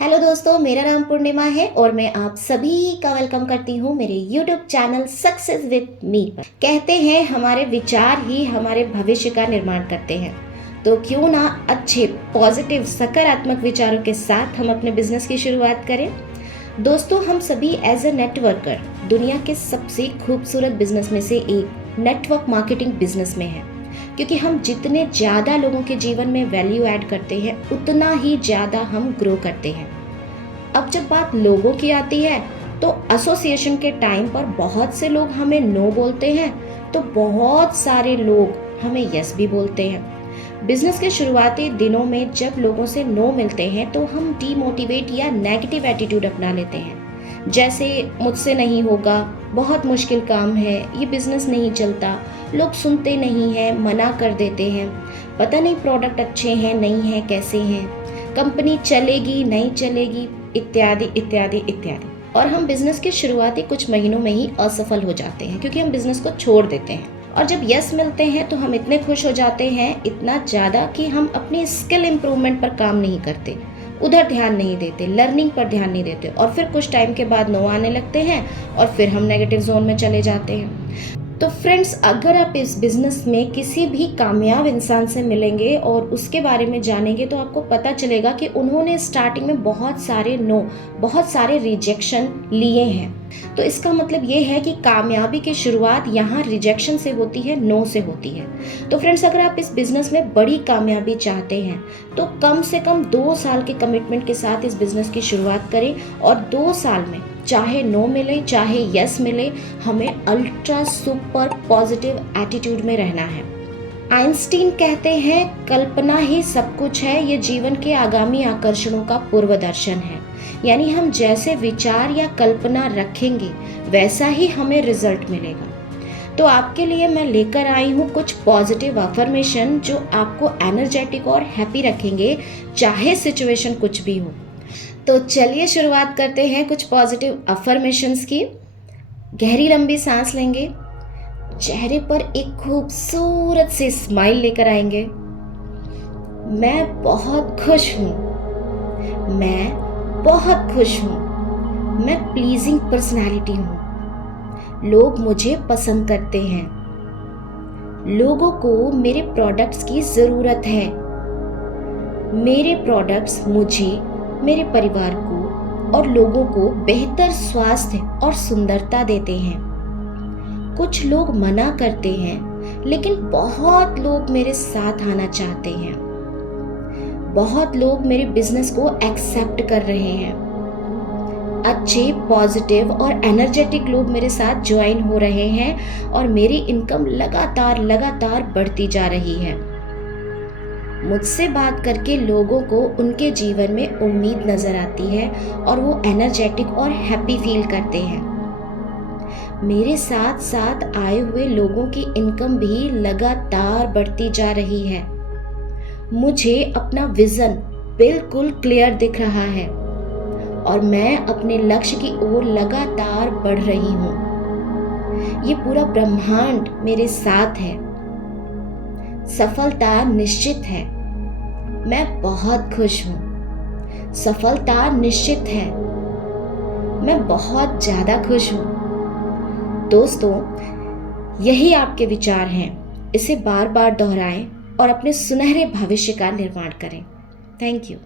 Hello दोस्तों, मेरा नाम पूर्णिमा है और मैं आप सभी का वेलकम करती हूँ मेरे YouTube channel success with me पर। कहते हैं हमारे विचार ही हमारे भविष्य का निर्माण करते हैं, तो क्यों ना अच्छे पॉजिटिव सकारात्मक विचारों के साथ हम अपने बिजनेस की शुरुआत करें। दोस्तों, हम सभी एज ए नेटवर्कर दुनिया के सबसे खूबसूरत बिजनेस में से एक नेटवर्क मार्केटिंग बिजनेस में है, क्योंकि हम जितने ज़्यादा लोगों के जीवन में वैल्यू ऐड करते हैं उतना ही ज़्यादा हम ग्रो करते हैं। अब जब बात लोगों की आती है तो एसोसिएशन के टाइम पर बहुत से लोग हमें नो बोलते हैं, तो बहुत सारे लोग हमें यस भी बोलते हैं। बिजनेस के शुरुआती दिनों में जब लोगों से नो मिलते हैं तो हम डीमोटिवेट या नेगेटिव एटीट्यूड अपना लेते हैं, जैसे मुझसे नहीं होगा, बहुत मुश्किल काम है, ये बिजनेस नहीं चलता, लोग सुनते नहीं हैं, मना कर देते हैं, पता नहीं प्रोडक्ट अच्छे हैं नहीं हैं, कैसे हैं, कंपनी चलेगी नहीं चलेगी, इत्यादि इत्यादि इत्यादि। और हम बिजनेस के शुरुआती कुछ महीनों में ही असफल हो जाते हैं, क्योंकि हम बिजनेस को छोड़ देते हैं। और जब यस मिलते हैं तो हम इतने खुश हो जाते हैं, इतना ज़्यादा कि हम अपनी स्किल इम्प्रूवमेंट पर काम नहीं करते, उधर ध्यान नहीं देते, लर्निंग पर ध्यान नहीं देते, और फिर कुछ टाइम के बाद नो आने लगते हैं और फिर हम नेगेटिव जोन में चले जाते हैं। तो फ्रेंड्स, अगर आप इस बिज़नेस में किसी भी कामयाब इंसान से मिलेंगे और उसके बारे में जानेंगे तो आपको पता चलेगा कि उन्होंने स्टार्टिंग में बहुत सारे नो, बहुत सारे रिजेक्शन लिए हैं। तो इसका मतलब ये है कि कामयाबी की शुरुआत यहाँ रिजेक्शन से होती है, नो से होती है। तो फ्रेंड्स, अगर आप इस बिज़नेस में बड़ी कामयाबी चाहते हैं तो कम से कम 2 साल के कमिटमेंट के साथ इस बिज़नेस की शुरुआत करें, और 2 साल में चाहे नो मिले चाहे यस मिले, हमें अल्ट्रा सुपर पॉजिटिव एटीट्यूड में रहना है। आइंस्टीन कहते हैं, कल्पना ही सब कुछ है, ये जीवन के आगामी आकर्षणों का पूर्व दर्शन है। यानी हम जैसे विचार या कल्पना रखेंगे वैसा ही हमें रिजल्ट मिलेगा। तो आपके लिए मैं लेकर आई हूँ कुछ पॉजिटिव अफर्मेशन जो आपको एनर्जेटिक और हैप्पी रखेंगे, चाहे सिचुएशन कुछ भी हो। तो चलिए शुरुआत करते हैं कुछ पॉजिटिव अफर्मेशंस की। गहरी लंबी सांस लेंगे, चेहरे पर एक खूबसूरत सी स्माइल लेकर आएंगे। मैं बहुत खुश हूँ, मैं बहुत खुश हूँ, मैं प्लीजिंग पर्सनालिटी हूँ, लोग मुझे पसंद करते हैं, लोगों को मेरे प्रोडक्ट्स की ज़रूरत है, मेरे प्रोडक्ट्स मुझे, मेरे परिवार को और लोगों को बेहतर स्वास्थ्य और सुंदरता देते हैं। कुछ लोग मना करते हैं, लेकिन बहुत लोग मेरे साथ आना चाहते हैं, बहुत लोग मेरे बिजनेस को एक्सेप्ट कर रहे हैं, अच्छे पॉजिटिव और एनर्जेटिक लोग मेरे साथ ज्वाइन हो रहे हैं और मेरी इनकम लगातार बढ़ती जा रही है। मुझसे बात करके लोगों को उनके जीवन में उम्मीद नजर आती है और वो एनर्जेटिक और हैप्पी फील करते हैं। मेरे साथ साथ आए हुए लोगों की इनकम भी लगातार बढ़ती जा रही है। मुझे अपना विजन बिल्कुल क्लियर दिख रहा है और मैं अपने लक्ष्य की ओर लगातार बढ़ रही हूँ। ये पूरा ब्रह्मांड मेरे साथ है। सफलता निश्चित है, मैं बहुत खुश हूँ। सफलता निश्चित है, मैं बहुत ज़्यादा खुश हूँ। दोस्तों, यही आपके विचार हैं। इसे बार बार दोहराएं और अपने सुनहरे भविष्य का निर्माण करें। Thank you.